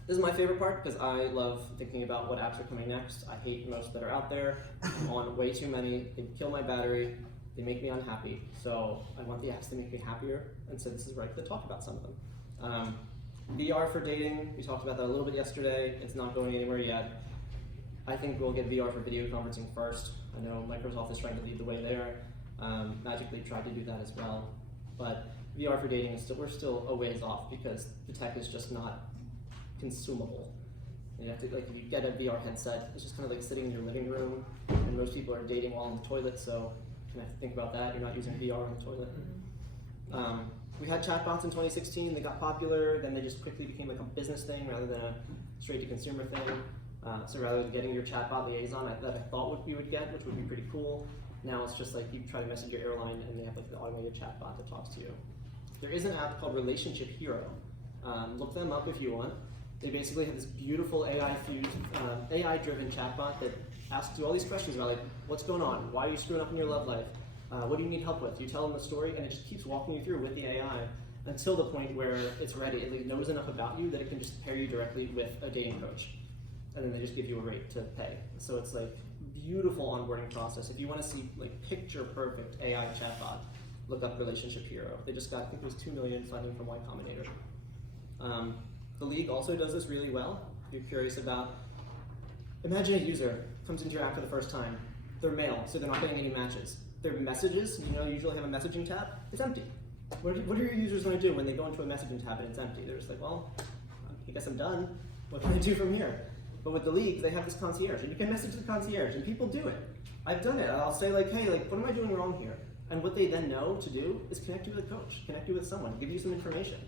This is my favorite part because I love thinking about what apps are coming next. I hate most that are out there. I'm on way too many. They kill my battery. They make me unhappy. So I want the apps to make me happier. And so this is where I could talk about some of them. VR for dating, we talked about that a little bit yesterday. It's not going anywhere yet. I think we'll get VR for video conferencing first. I know Microsoft is trying to lead the way there. Magic Leap tried to do that as well. But VR for dating is we're still a ways off because the tech is just not consumable. And you have to, like, if you get a VR headset, it's just kind of like sitting in your living room, and most people are dating while in the toilet, so you have to think about that. You're not using VR in the toilet. We had chatbots in 2016. They got popular. Then they just quickly became like a business thing rather than a straight-to-consumer thing. So rather than getting your chatbot liaison that I thought you would get, which would be pretty cool, now it's just like you try to message your airline and they have like the automated chatbot that talks to you. There is an app called Relationship Hero. Look them up if you want. They basically have this beautiful AI-driven chatbot that asks you all these questions about like, what's going on? Why are you screwing up in your love life? What do you need help with? You tell them the story, and it just keeps walking you through with the AI until the point where it's ready. It like, knows enough about you that it can just pair you directly with a dating coach, and then they just give you a rate to pay. So it's like beautiful onboarding process. If you want to see like picture perfect AI chatbot, look up Relationship Hero. They just got, I think it was $2 million funding from Y Combinator. The league also does this really well. If you're curious about, imagine a user comes into your app for the first time. They're male, so they're not getting any matches. Their messages, you usually have a messaging tab, it's empty. What are your users going to do when they go into a messaging tab and it's empty? They're just like, well, I guess I'm done. What can I do from here? But with the league, they have this concierge, and you can message the concierge, and people do it. I've done it. I'll say like, hey, like, what am I doing wrong here? And what they then know to do is connect you with a coach, connect you with someone, give you some information.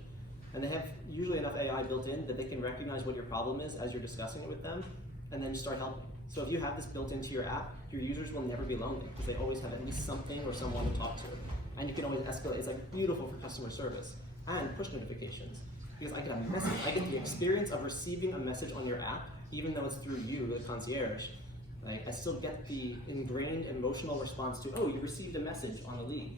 And they have usually enough AI built in that they can recognize what your problem is as you're discussing it with them, and then start helping. So if you have this built into your app, your users will never be lonely because they always have at least something or someone to talk to. And you can always escalate. It's like beautiful for customer service and push notifications. Because I get a message, I get the experience of receiving a message on your app, even though it's through you, the concierge. Like, I still get the ingrained emotional response to, oh, you received a message on a league.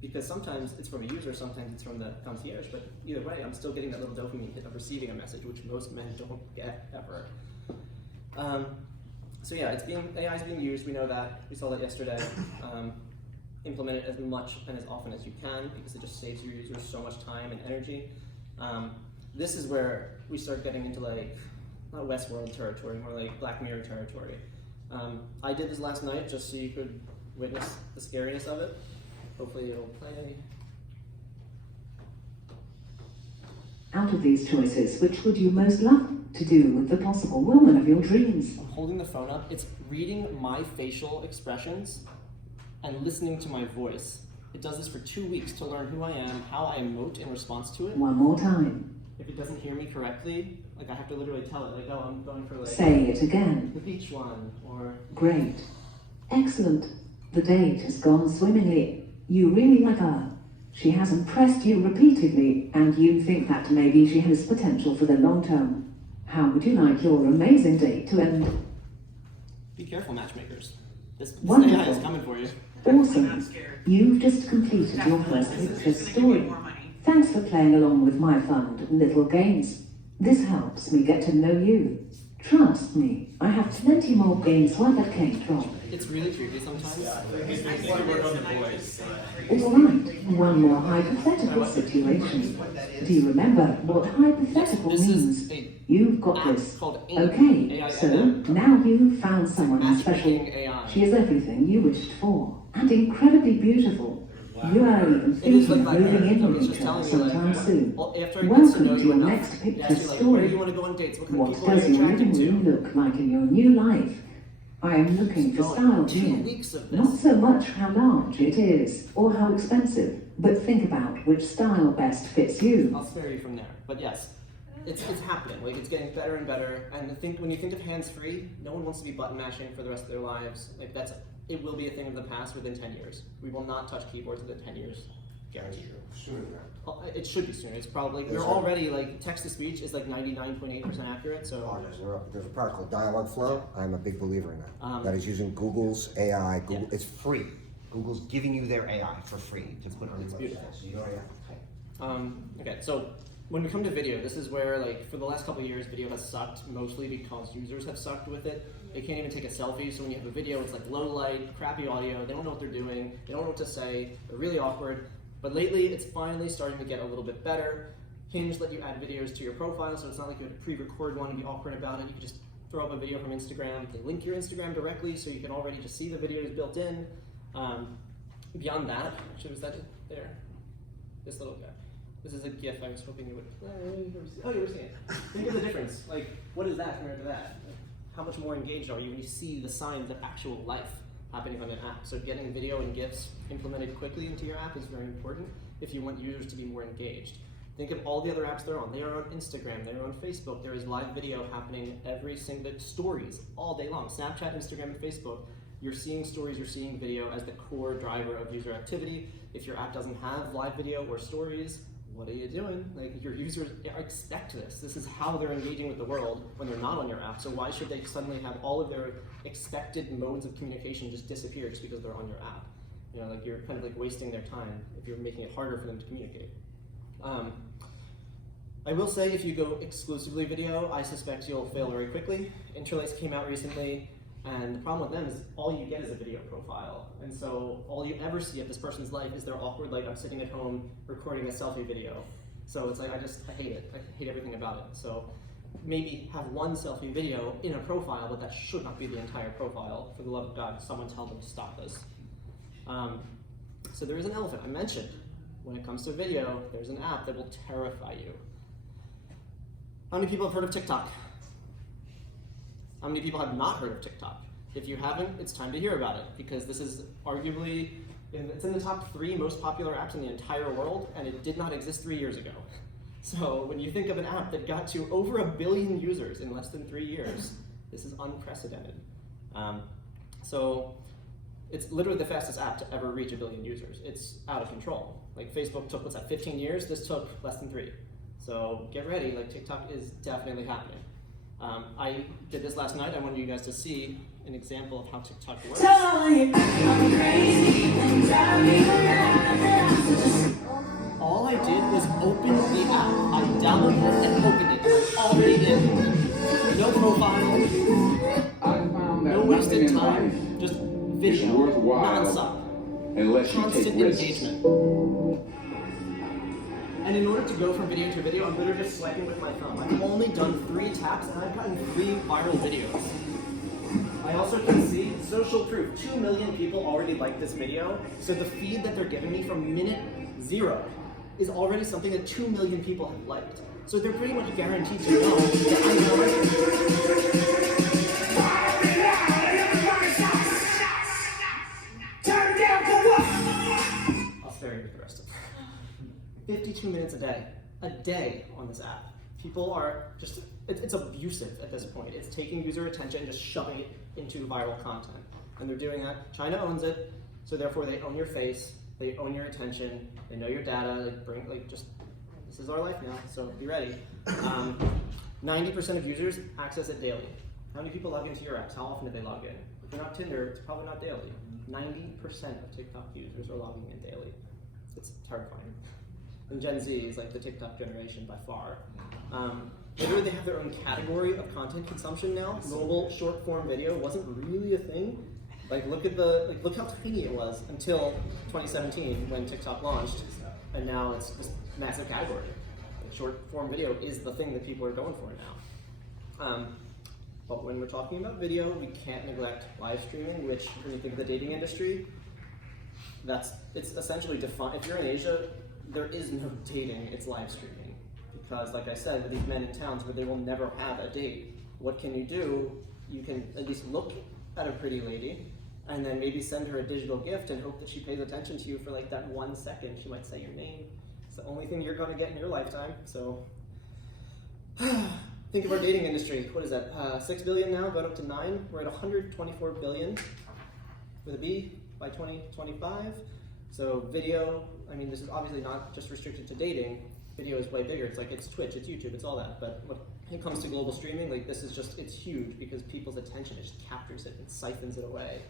Because sometimes it's from a user, sometimes it's from the concierge, but either way, I'm still getting that little dopamine hit of receiving a message, which most men don't get ever. So yeah, AI is being used, we know that, we saw that yesterday. Implement it as much and as often as you can because it just saves your users so much time and energy. This is where we start getting into like, not Westworld territory, more like Black Mirror territory. I did this last night just so you could witness the scariness of it. Hopefully it'll play. Out of these choices, which would you most love to do with the possible woman of your dreams? I'm holding the phone up. It's reading my facial expressions and listening to my voice. It does this for 2 weeks to learn who I am, how I emote in response to it. One more time. If it doesn't hear me correctly, like I have to literally tell it, like, oh, I'm going for like Say it again. the beach one, or Great. Excellent. The date has gone swimmingly. You really like her. She has impressed you repeatedly, and you think that maybe she has potential for the long term. How would you like your amazing date to end? be careful, matchmakers. This Wonderful. AI is coming for you. I'm Awesome. not scared. You've just completed your Definitely, first this is picture just gonna give me story. more money. Thanks for playing along with my fun little games. This helps me get to know you. Trust me, I have plenty more games where that came from. It's really creepy sometimes. I saw this and I just Alright, one more hypothetical situation. Do you remember what hypothetical This means? is a You've got app this. called AIM. Okay, so now you've found someone special. matchmaking AI. She is everything you wished for, and incredibly beautiful. You are even It is thinking like of moving in it's with just her telling you sometime like, soon. well, after it gets to know Welcome to you your enough, next it picture asks you like, where do story. you want to go on dates? What kind of What people are does you your attracted living to? room look like in your new life? I am looking for style 2 here. weeks of Not this. so much how large it is or how expensive, but think about which style best fits you. I'll spare you from there. But yes, it's happening. Like it's getting better and better. And I think when you think of hands-free, no one wants to be button mashing for the rest of their lives. Like it will be a thing of the past within 10 years. We will not touch keyboards within 10 years. Guaranteed. Sooner than that. It should be sooner. It's probably, Yes, we're sir. already like text-to-speech is like 99.8% accurate. Oh, So there's a product called Dialogflow. I'm a big believer in that. That is using Google's AI. Google, Yeah. it's free. Google's giving you their AI for free to put on your It's website. beautiful. So you already have. okay, so when we come to video, this is where like for the last couple of years, video has sucked mostly because users have sucked with it. They can't even take a selfie. So when you have a video, it's like low light, crappy audio. They don't know what they're doing. They don't know what to say. They're really awkward. But lately, it's finally starting to get a little bit better. Hinge let you add videos to your profile, so it's not like you have to pre-record one and be awkward about it. You can just throw up a video from Instagram. They link your Instagram directly, so you can already just see the videos built in. Beyond that, actually, was that there? This little guy. This is a GIF. I was hoping you would. Oh, you were seeing it. Think of the difference. Like, what is that compared to that? How much more engaged are you when you see the signs of actual life happening on an app? So getting video and GIFs implemented quickly into your app is very important if you want users to be more engaged. Think of all the other apps they're on. They are on Instagram, they're on Facebook. There is live video happening every single stories all day long. Snapchat, Instagram, and Facebook. You're seeing stories, you're seeing video as the core driver of user activity. If your app doesn't have live video or stories, what are you doing? Like, your users expect this. This is how they're engaging with the world when they're not on your app. So why should they suddenly have all of their expected modes of communication just disappear just because they're on your app? You know, like, you're kind of like wasting their time if you're making it harder for them to communicate. I will say, if you go exclusively video, I suspect you'll fail very quickly. Interlace came out recently, and the problem with them is all you get is a video profile. And so all you ever see of this person's life is their awkward, like, I'm sitting at home recording a selfie video. So it's like, I hate it. I hate everything about it. So maybe have one selfie video in a profile, but that should not be the entire profile. For the love of God, someone tell them to stop this. So there is an elephant. I mentioned, when it comes to video, there's an app that will terrify you. How many people have heard of TikTok? How many people have not heard of TikTok? If you haven't, it's time to hear about it, because this is arguably, it's in the top 3 most popular apps in the entire world, and it did not exist 3 years ago. So when you think of an app that got to over 1 billion users in less than 3 years, this is unprecedented. So it's literally the fastest app to ever reach 1 billion users. It's out of control. Like, Facebook took, what's that, 15 years? This took less than 3. So get ready, like, TikTok is definitely happening. I did this last night. I wanted you guys to see an example of how TikTok works. All I did was open the app. I downloaded it and opened it, and I'm already in. No profile, no wasted time, just video, non-stop, constant engagement. And in order to go from video to video, I'm literally just swiping with my thumb. I've only done 3 taps, and I've gotten 3 viral videos. I also can see social proof. 2 million people already liked this video, so the feed that they're giving me from minute 0 is already something that 2 million people have liked. So they're pretty much guaranteed to know that I know. I'll spare you with the rest of it. 52 minutes a day on this app. People are just, it's abusive at this point. It's taking user attention and just shoving it into viral content. And they're doing that. China owns it, so therefore they own your face, they own your attention, they know your data, this is our life now, so be ready. 90% of users access it daily. How many people log into your apps? How often do they log in? If you're not Tinder, it's probably not daily. 90% of TikTok users are logging in daily. It's terrifying. And Gen Z is like the TikTok generation by far. Literally, they have their own category of content consumption now. Mobile short form video wasn't really a thing. Like, look how tiny it was until 2017 when TikTok launched, and now it's this massive category. Like, short form video is the thing that people are going for now. But when we're talking about video, we can't neglect live streaming, which, when you think of the dating industry, it's essentially defined. If you're in Asia, there is no dating, it's live streaming. Because, like I said, with these men in towns where they will never have a date, what can you do? You can at least look at a pretty lady, and then maybe send her a digital gift and hope that she pays attention to you for like that 1 second. She might say your name. It's the only thing you're gonna get in your lifetime, so. Think of our dating industry. What is that, 6 billion now, going up to 9? We're at 124 billion with a B by 2025. So video, I mean, this is obviously not just restricted to dating. Video is way bigger. It's like, it's Twitch, it's YouTube, it's all that. But when it comes to global streaming, like, this is just, it's huge because people's attention just captures it and siphons it away.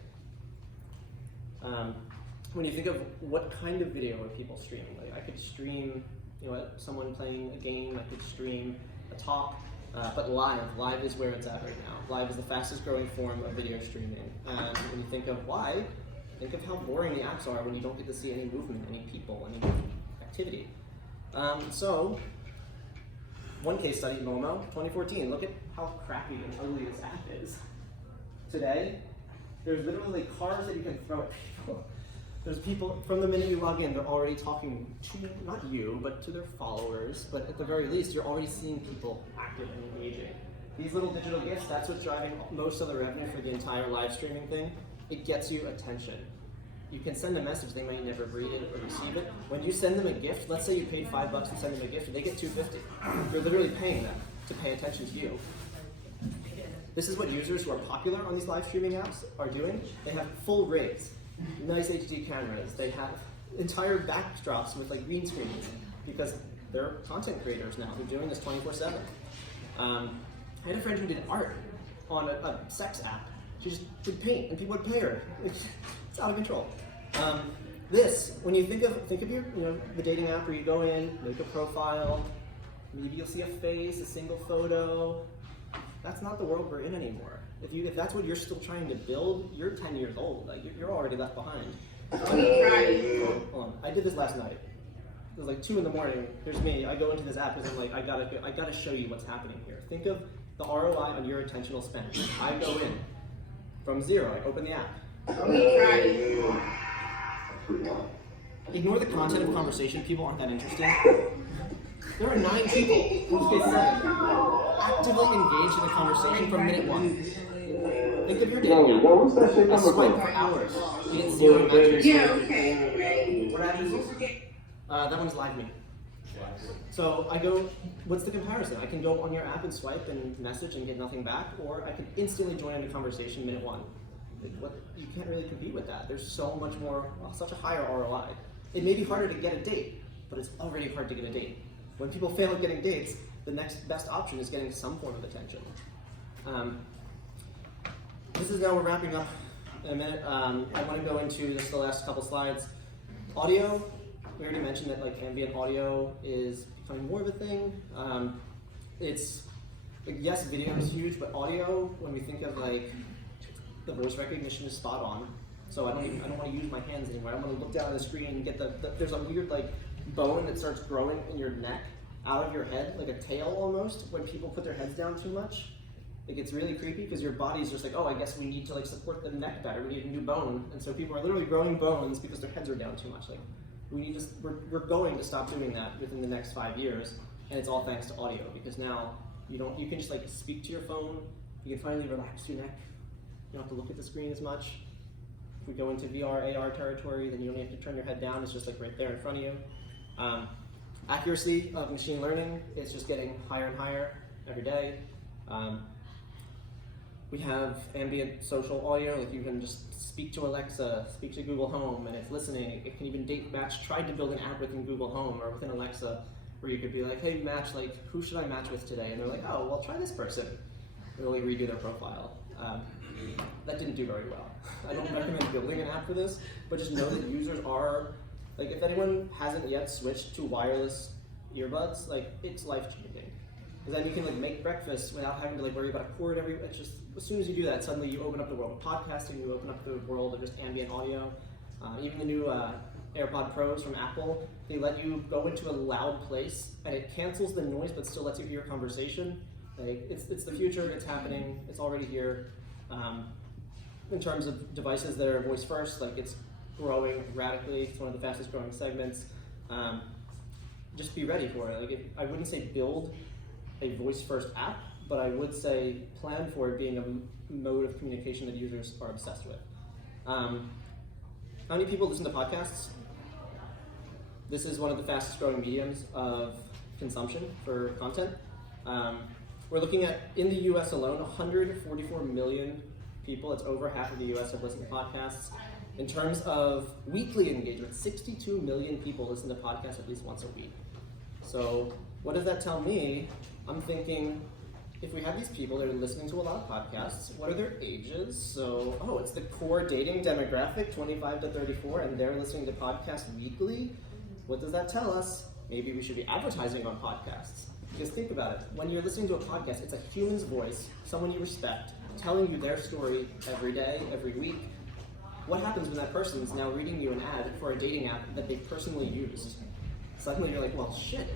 When you think of what kind of video are people streaming, like, I could stream, someone playing a game, I could stream a talk, but live is where it's at right now. Live is the fastest growing form of video streaming. And when you think of why, think of how boring the apps are when you don't get to see any movement, any people, any activity. So, one case study, Momo, 2014. Look at how crappy and ugly this app is. Today, there's literally cars that you can throw at people. There's people, from the minute you log in, they're already talking to, not you, but to their followers, but at the very least, you're already seeing people active and engaging. These little digital gifts, that's what's driving most of the revenue for the entire live streaming thing. It gets you attention. You can send a message, they might never read it or receive it. When you send them a gift, let's say you paid $5 to send them a gift, and they get $2.50. You're literally paying them to pay attention to you. This is what users who are popular on these live streaming apps are doing. They have full rigs, nice HD cameras. They have entire backdrops with like green screens because they're content creators now. They're doing this 24/7. I had a friend who did art on a sex app. She just would paint, and people would pay her. It's out of control. This, when you think of your, the dating app where you go in, make a profile, maybe you'll see a face, a single photo. That's not the world we're in anymore. If that's what you're still trying to build, you're 10 years old. Like you're already left behind. Hold on. I did this last night. It was like 2 in the morning. Here's me. I go into this app because I'm like, I gotta show you what's happening here. Think of the ROI on your attentional spend. I go in from 0. I open the app. Ignore the content of conversation. People aren't that interesting. There are 9 people, okay, 7, actively engaged in the conversation from minute 1. Think of your dating app. I swipe for hours. You get 0 matches. What happens? That one's live me. So I go, what's the comparison? I can go on your app and swipe and message and get nothing back, or I can instantly join in a conversation minute 1. You can't really compete with that. There's so much more, such a higher ROI. It may be harder to get a date, but it's already hard to get a date. When people fail at getting dates, the next best option is getting some form of attention. This is now, we're wrapping up in a minute. I want to go into just the last couple slides. Audio, we already mentioned that like ambient audio is becoming more of a thing. It's, like, yes, video is huge, but audio, when we think of like, the voice recognition is spot on. So I don't want to use my hands anymore. I want to look down at the screen and get there's a weird like bone that starts growing in your neck out of your head, like a tail almost, when people put their heads down too much. It gets really creepy because your body's just like, oh, I guess we need to like support the neck better. We need a new bone. And so people are literally growing bones because their heads are down too much. Like we're going to stop doing that within the next 5 years. And it's all thanks to audio, because now you can just like speak to your phone. You can finally relax your neck. You don't have to look at the screen as much. If we go into VR, AR territory, then you only have to turn your head down. It's just like right there in front of you. Accuracy of machine learning is just getting higher and higher every day. We have ambient social audio, like you can just speak to Alexa, speak to Google Home, and it's listening. It can even date match. Tried to build an app within Google Home or within Alexa where you could be like, hey, match, like, who should I match with today? And they're like, oh, well, try this person. Really redo their profile. That didn't do very well. I don't recommend building an app for this, but just know that users are, like, if anyone hasn't yet switched to wireless earbuds, like, it's life-changing. Because then you can like make breakfast without having to like worry about a cord it's just, as soon as you do that, suddenly you open up the world of podcasting, you open up the world of just ambient audio. Even the new AirPod Pros from Apple, they let you go into a loud place and it cancels the noise but still lets you hear a conversation. Like, it's the future, it's happening, it's already here. In terms of devices that are voice first, like it's growing radically, it's one of the fastest growing segments. Just be ready for it. Like I wouldn't say build a voice-first app, but I would say plan for it being a mode of communication that users are obsessed with. How many people listen to podcasts? This is one of the fastest growing mediums of consumption for content. We're looking at, in the US alone, 144 million people, it's over half of the US have listened to podcasts. In terms of weekly engagement, 62 million people listen to podcasts at least once a week. So what does that tell me? I'm thinking, if we have these people that are listening to a lot of podcasts, what are their ages? So, oh, it's the core dating demographic, 25 to 34, and they're listening to podcasts weekly. What does that tell us? Maybe we should be advertising on podcasts. Because think about it, when you're listening to a podcast, it's a human's voice, someone you respect, telling you their story every day, every week. What happens when that person is now reading you an ad for a dating app that they personally used? Suddenly you're like, well, shit,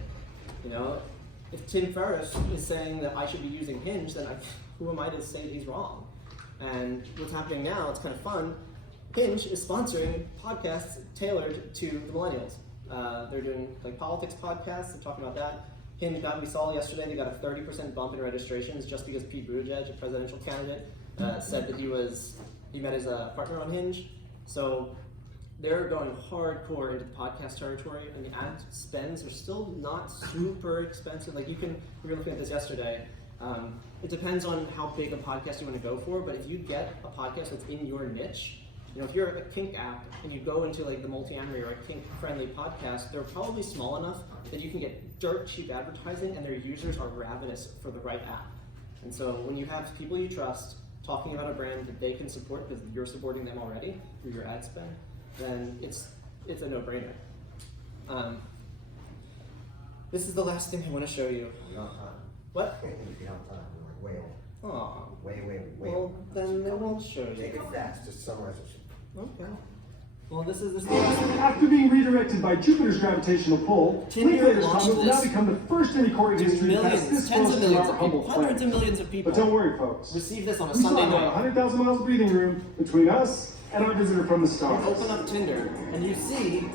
you know? If Tim Ferriss is saying that I should be using Hinge, then who am I to say he's wrong? And what's happening now, it's kind of fun, Hinge is sponsoring podcasts tailored to the millennials. They're doing like politics podcasts. They're talking about that. Hinge we saw yesterday, they got a 30% bump in registrations just because Pete Buttigieg, a presidential candidate, said that he met his partner on Hinge. So they're going hardcore into the podcast territory, and the ad spends are still not super expensive. Like we were looking at this yesterday. It depends on how big a podcast you want to go for, but if you get a podcast that's in your niche, if you're a kink app and you go into like the multi-amory or a kink-friendly podcast, they're probably small enough that you can get dirt cheap advertising, and their users are ravenous for the right app. And so when you have people you trust talking about a brand that they can support because you're supporting them already through your ad spend, then it's a no-brainer. This is the last thing I want to show you. We're on time. What? We're on time. We're way over. Aw. Way Well, over. then I won't show Take you. it fast, just summarize it. Okay. Well, this is the last thing. After being redirected by Jupiter's gravitational pull, Tinder Linklaters launched Comet will now this become the first in recorded to history to pass millions, this tens close of to millions our of humble people, hundreds of planet. millions of people But don't worry, folks. receive this on a We saw Sunday about night. 100,000 miles of breathing room between us and our visitor from the stars. Open up Tinder and you see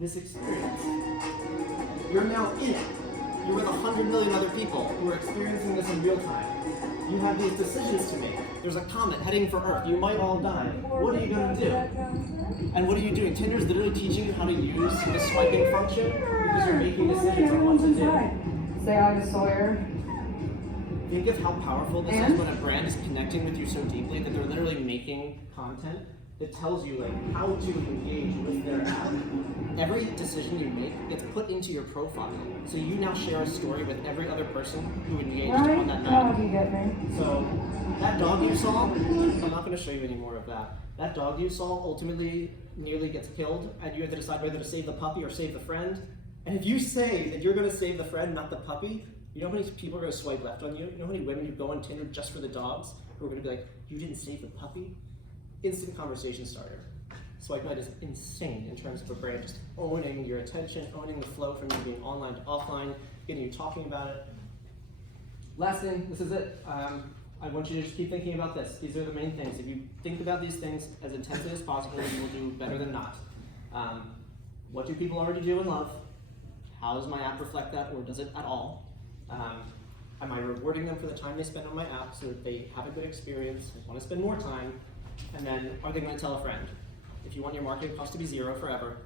this experience. You're now in it. You're with 100 million other people who are experiencing this in real time. You have these decisions to make. There's a comet heading for Earth. You might all die. What are you going to do? And what are you doing? Tinder's literally teaching you how to use the swiping function because you're making decisions on what to do. Say hi to Sawyer. Think of how powerful this is when a brand is connecting with you so deeply that they're literally making content that tells you like how to engage with their app. Every decision you make gets put into your profile. So you now share a story with every other person who engaged on that Right? How night. do you get me? So that dog you saw, I'm not going to show you any more of that. That dog you saw ultimately nearly gets killed, and you have to decide whether to save the puppy or save the friend. And if you say that you're going to save the friend, not the puppy, you know how many people are going to swipe left on you? You know how many women who go on Tinder just for the dogs who are going to be like, you didn't save the puppy? Instant conversation starter. Swipe Night is insane in terms of a brand just owning your attention, owning the flow from you being online to offline, getting you talking about it. Last thing, this is it. I want you to just keep thinking about this. These are the main things. If you think about these things as intensely as possible, you will do better than not. What do people already do and love? How does my app reflect that, or does it at all? Am I rewarding them for the time they spend on my app so that they have a good experience, want to spend more time? And then, are they going to tell a friend? If you want your marketing cost to be zero forever,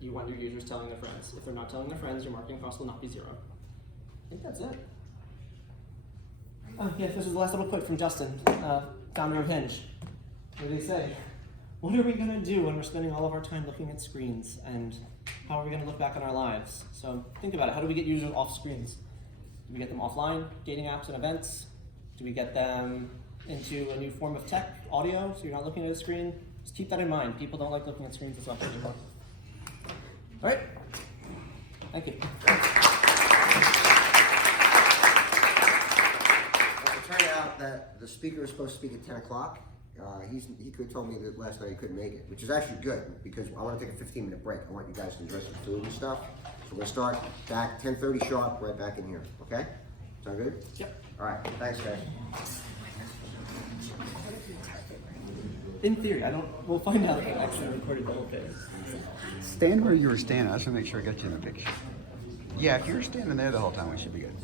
you want your users telling their friends. If they're not telling their friends, your marketing cost will not be zero. I think that's it. Oh, yeah, this is the last little quote from Justin, founder of Hinge. What do they say? What are we going to do when we're spending all of our time looking at screens? And how are we going to look back on our lives? So think about it. How do we get users off screens? Do we get them offline, dating apps and events? Do we get them into a new form of tech, audio, so you're not looking at a screen? Just keep that in mind. People don't like looking at screens as much anymore. All right. Thank you. It turned out that the speaker was supposed to speak at 10 o'clock. He told me that last night he couldn't make it, which is actually good because I want to take a 15-minute break. I want you guys to enjoy some food and stuff. So we're going to start back 10:30 sharp, right back in here. Okay? Sound good? Yep. All right. Thanks, guys. In theory, we'll find out if I actually recorded the whole thing. Stand where you were standing. I just want to make sure I got you in the picture. Yeah, if you were standing there the whole time, we should be good.